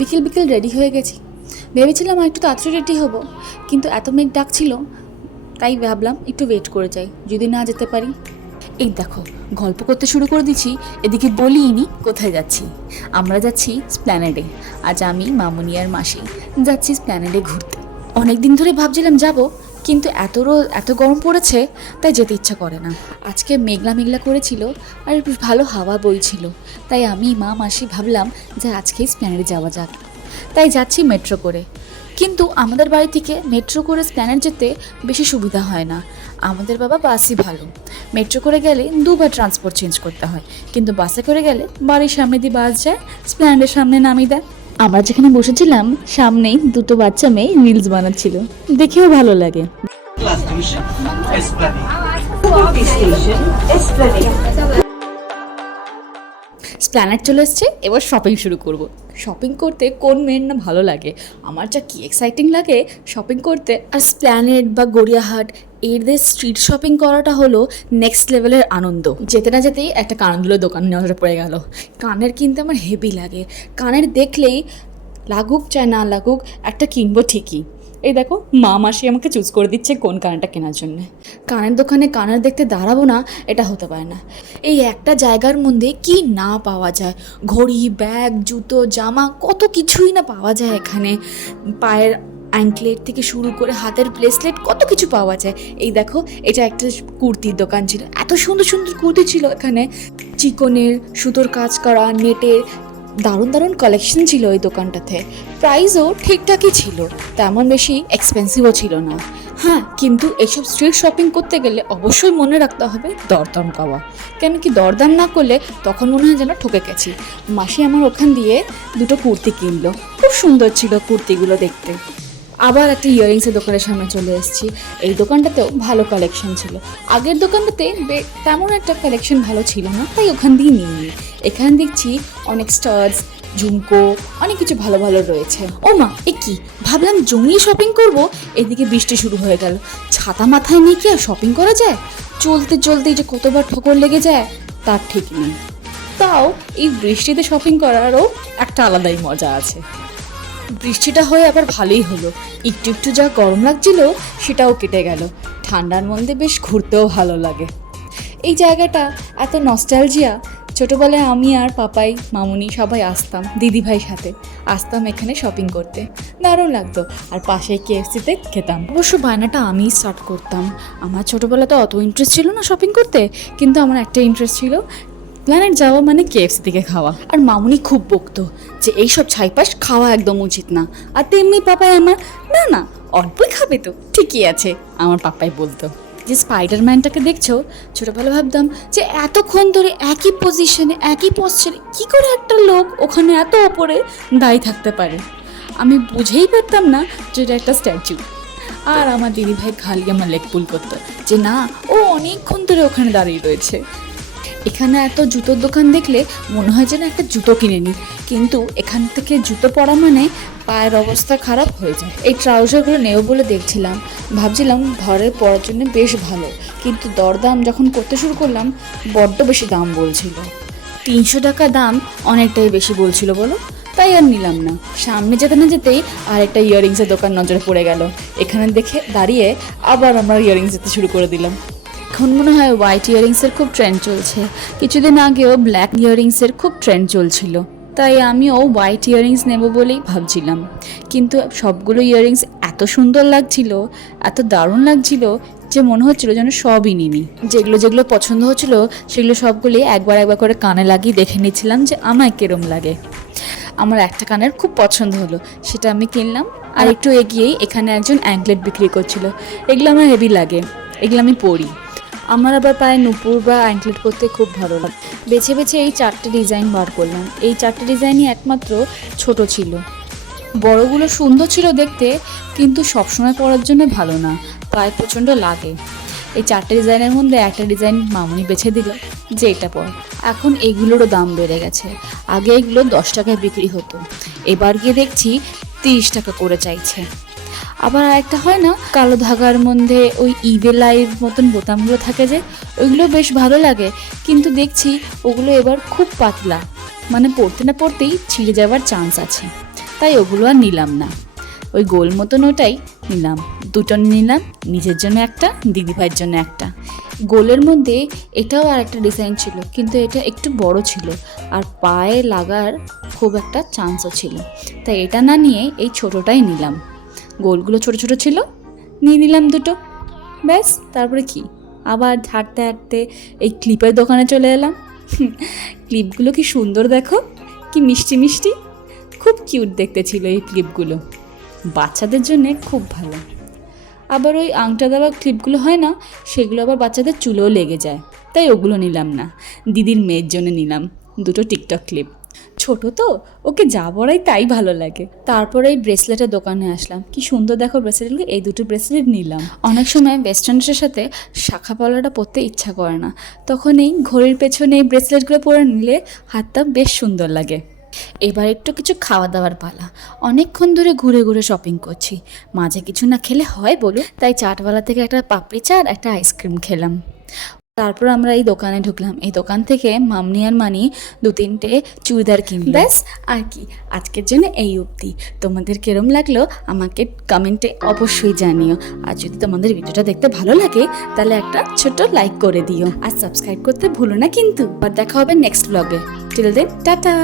বিকেল বিকেল রেডি হয়ে গেছি। ভেবেছিলাম একটু তাড়াতাড়ি রেডি হব, কিন্তু এত মেঘ ডাকছিল, তাই ভাবলাম একটু ওয়েট করে যাই, যদি না যেতে পারি। এই দেখো, গল্প করতে শুরু করে দিচ্ছি, এদিকে বলিনি কোথায় যাচ্ছি। আমরা যাচ্ছি স্প্ল্যানেডে। আজ আমি, মামুনি আর মাসি যাচ্ছি স্প্ল্যানেডে ঘুরতে। অনেক দিন ধরে ভাবছিলাম যাব, কিন্তু এত গরম পড়েছে, তাই যেতে ইচ্ছা করে না। আজকে মেঘলা মেঘলা করেছিল আর একটু ভালো হাওয়া বইছিল, তাই আমি, মা, মাসি ভাবলাম যে আজকেই স্প্ল্যানেডে যাওয়া যাক। তাই যাচ্ছি মেট্রো করে। কিন্তু আমাদের বাড়ি থেকে মেট্রো করে স্প্ল্যানেড যেতে বেশি সুবিধা হয় না। আমাদের বাবা বাসই ভালো। মেট্রো করে গেলে দুবার ট্রান্সপোর্ট চেঞ্জ করতে হয়, কিন্তু বাসে করে গেলে বাড়ির সামনে দিয়ে বাস যায়, স্প্ল্যানেডের সামনে নামিয়ে দেয়। আমরা যেখানে বসেছিলাম সামনেই দুটো বাচ্চা মেয়ে রিলস বানাচ্ছিল, দেখেও ভালো লাগে। স্প্ল্যানেড চলে এসছে, এবার শপিং শুরু করব। শপিং করতে কোন মেয়ের না ভালো লাগে, আমার যা কি এক্সাইটিং লাগে শপিং করতে। আর স্প্ল্যানেড বা গড়িয়াহাট এদের স্ট্রিট শপিং করাটা হলো নেক্সট লেভেলের আনন্দ। যেতে না যেতেই একটা কানগুলো দোকান নজরে পড়ে গেল। কানের কিনতে আমার হেভি লাগে, কানের দেখলেই লাগুক চায় না লাগুক একটা কিনবো ঠিকই। এই দেখো, মা মাসি আমাকে চুজ করে দিচ্ছে কোন কানেরটা কেনার জন্য। কানের দোকানে কানের দেখতে দাঁড়াবো না, এটা হতে পারে না। এই একটা জায়গার মধ্যে কি না পাওয়া যায়, ঘড়ি, ব্যাগ, জুতো, জামা, কত কিছুই না পাওয়া যায় এখানে। পায়ের অ্যাঙ্কলেট থেকে শুরু করে হাতের ব্রেসলেট, কত কিছু পাওয়া যায়। এই দেখো, এটা একটা কুর্তির দোকান ছিল, এত সুন্দর সুন্দর কুর্তি ছিল এখানে। চিকনের, সুতোর কাজ করা, নেটের, দারুণ দারুণ কালেকশন ছিল ওই দোকানটাতে। প্রাইসও ঠিকঠাকই ছিল, তেমন বেশি এক্সপেন্সিভও ছিল না। হ্যাঁ, কিন্তু এইসব স্ট্রিট শপিং করতে গেলে অবশ্যই মনে রাখতে হবে দরদাম পাওয়া। কেন কি, দরদাম না করলে তখন মনে হয় যেন ঠকে গেছি। মাসি আমার ওখান দিয়ে দুটো কুর্তি কিনলো, খুব সুন্দর ছিল কুর্তিগুলো দেখতে। আবার একটা ইয়াররিংসের দোকানের সামনে চলে এসেছি। এই দোকানটাতেও ভালো কালেকশন ছিল। আগের দোকানটাতে তেমন একটা কালেকশন ভালো ছিল না, তাই ওখান দিয়ে নিয়ে নিই। এখানে দেখছি অনেক স্টার্স, ঝুমকো, অনেক কিছু ভালো ভালো রয়েছে। ও মা, এ কি, ভাবলাম জমিয়ে শপিং করব, এদিকে বৃষ্টি শুরু হয়ে গেল। ছাতা মাথায় নিয়ে কি আর শপিং করা যায়? চলতে চলতেই যে কতবার ঠোকর লেগে যায় তার ঠিক নেই। তাও এই বৃষ্টিতে শপিং করারও একটা আলাদাই মজা আছে। বৃষ্টিটা হয়ে আবার ভালোই হলো, একটু একটু যা গরম লাগছিল সেটাও কেটে গেল। ঠান্ডার মধ্যে বেশ ঘুরতেও ভালো লাগে। এই জায়গাটা এত নস্টালজিয়া। ছোটোবেলায় আমি আর পাপাই, মামুনি সবাই আসতাম, দিদিভাইয়ের সাথে আসতাম এখানে শপিং করতে, দারুণ লাগতো। আর পাশে কেএফসিতে খেতাম। অবশ্য বায়নাটা আমিই স্টার্ট করতাম। আমার ছোটোবেলাতে অত ইন্টারেস্ট ছিল না শপিং করতে, কিন্তু আমার একটা ইন্টারেস্ট ছিল, প্ল্যানেট যাওয়া মানে কেএফসি থেকে খাওয়া। আর মামুনি খুব বকতো যে এইসব ছাইপাশ খাওয়া একদম উচিত না। আর তেমনি পাপাই আমার, না না অল্পই খাবে তো, ঠিকই আছে, আমার পাপাই বলতো। যে স্পাইডারম্যানটাকে দেখছো, ছোটোবেলা ভাবতাম যে এতক্ষণ ধরে একই পজিশনে একই পশ্চারে কী করে একটা লোক ওখানে এত ওপরে দাঁড়িয়ে থাকতে পারে। আমি বুঝেই পারতাম না যে এটা একটা স্ট্যাচু। আর আমার দিদিভাই খালি আমার লেগ পুল করতো যে না, ও অনেকক্ষণ ধরে ওখানে দাঁড়িয়ে রয়েছে। এখানে এত জুতোর দোকান দেখলে মনে হয় যেন একটা জুতো কিনে নিই, কিন্তু এখান থেকে জুতো পরা মানে পায়ের অবস্থা খারাপ হয়ে যায়। এই ট্রাউজারগুলো নেব বলে দেখছিলাম, ভাবছিলাম ঘরে পরার জন্য বেশ ভালো, কিন্তু দরদাম যখন করতে শুরু করলাম বড্ড বেশি দাম বলছিল। 300 টাকা দাম অনেকটাই বেশি বলছিল বলো, তাই আর নিলাম না। সামনে যেতে না যেতেই আরেকটা ইয়াররিংসের দোকান নজরে পড়ে গেল। এখানে দেখে দাঁড়িয়ে আবার আমরা ইয়াররিংস যেতে শুরু করে দিলাম। এখন মনে হয় হোয়াইট ইয়াররিংসের খুব ট্রেন্ড চলছে, কিছুদিন আগেও ব্ল্যাক ইয়াররিংসের খুব ট্রেন্ড চলছিল, তাই আমিও হোয়াইট ইয়াররিংস নেব বলেই ভাবছিলাম। কিন্তু সবগুলো ইয়াররিংস এত সুন্দর লাগছিল, এত দারুণ লাগছিল যে মনে হচ্ছিল যেন সবই নিনি। যেগুলো যেগুলো পছন্দ হচ্ছিলো সেগুলো সবগুলি একবার একবার করে কানে লাগিয়ে দেখে নিচ্ছিলাম যে আমায় কেরম লাগে। আমার একটা কানের খুব পছন্দ হলো, সেটা আমি কিনলাম। আর একটু এগিয়েই এখানে একজন অ্যাঙ্কলেট বিক্রি করছিল, এগুলো আমার হেভি লাগে, এগুলো আমি পরি। আমার আবার পায়ে নুপুর বা অ্যাঙ্কলেট করতে খুব ভালো লাগে। বেছে বেছে এই 4টে ডিজাইন বার করলাম। এই 4টে ডিজাইনই একমাত্র ছোট ছিল, বড়গুলো সুন্দর ছিল দেখতে, কিন্তু সবসময় পরার জন্য ভালো না, পায়ে প্রচণ্ড লাগে। এই 4টে ডিজাইনের মধ্যে একটা ডিজাইন মামুনি বেছে দিল যে এটা পর। এখন এইগুলোরও দাম বেড়ে গেছে, আগে এগুলো 10 টাকায় বিক্রি হতো, এবার গিয়ে দেখছি 30 টাকা করে চাইছে। আবার একটা হয় না কালো ধাগার মধ্যে ওই ইভেলাইভ মতন বোতামগুলো থাকে যে, ওইগুলো বেশ ভালো লাগে, কিন্তু দেখছি ওগুলো এবার খুব পাতলা, মানে পড়তে না পড়তেই ছিঁড়ে যাওয়ার চান্স আছে, তাই ওগুলো আর নিলাম না। ওই গোল মতন ওটাই নিলাম, দুটো নিলাম, নিজের জন্য একটা, দিদিভাইয়ের জন্য একটা। গোলের মধ্যে এটাও আর একটা ডিজাইন ছিল, কিন্তু এটা একটু বড় ছিল আর পায়ে লাগার খুব একটা চান্সও ছিল, তাই এটা না নিয়ে এই ছোটোটাই নিলাম। গোলগুলো ছোট ছোট ছিল, নিয়ে নিলাম দুটো। ব্যাস, তারপরে কি, আবার হাঁটতে হাঁটতে এই ক্লিপের দোকানে চলে এলাম। ক্লিপগুলো কি সুন্দর দেখো, কি মিষ্টি মিষ্টি, খুব কিউট দেখতে ছিল এই ক্লিপগুলো, বাচ্চাদের জন্যে খুব ভালো। আবার ওই আংটা দেওয়া ক্লিপগুলো হয় না, সেগুলো আবার বাচ্চাদের চুলেও লেগে যায়, তাই ওগুলো নিলাম না। দিদির মেয়ের জন্য নিলাম দুটো টিকটক ক্লিপ, ছোট তো, ওকে যা বড়াই তাই ভালো লাগে। তারপরে এই ব্রেসলেটের দোকানে আসলাম, কি সুন্দর দেখো ব্রেসলেটগুলো, এই দুটো ব্রেসলেট নিলাম। অনেক সময় ওয়েস্টার্ন ড্রেসের সাথে শাখা পলাটা পরতে ইচ্ছা করে না, তখন এই ঘড়ির পেছনে এই ব্রেসলেটগুলো পরে নিলে হাতটা বেশ সুন্দর লাগে। এবার একটু কিছু খাওয়া দাওয়ার পালা। অনেকক্ষণ ধরে ঘুরে ঘুরে শপিং করছি, মাঝে কিছু না খেলে হয় বলুন, তাই চাটওয়ালা থেকে একটা পাপড়ি চাট, একটা আইসক্রিম খেলাম। তারপর আমরা এই দোকানে ঢুকলাম, এই দোকান থেকে মামনি আর মানি 2-3টে চুড়িদার কিনল। ব্যাস, আর কি, আজকের জন্য এই অবধি। তোমাদের কিরম লাগলো আমাকে কমেন্টে অবশ্যই জানিও, আর যদি তোমাদের ভিডিওটা দেখতে ভালো লাগে তাহলে একটা ছোট্ট লাইক করে দিও, আর সাবস্ক্রাইব করতে ভুলো না কিন্তু। আর দেখা হবে নেক্সট ব্লগে। Till then, tata.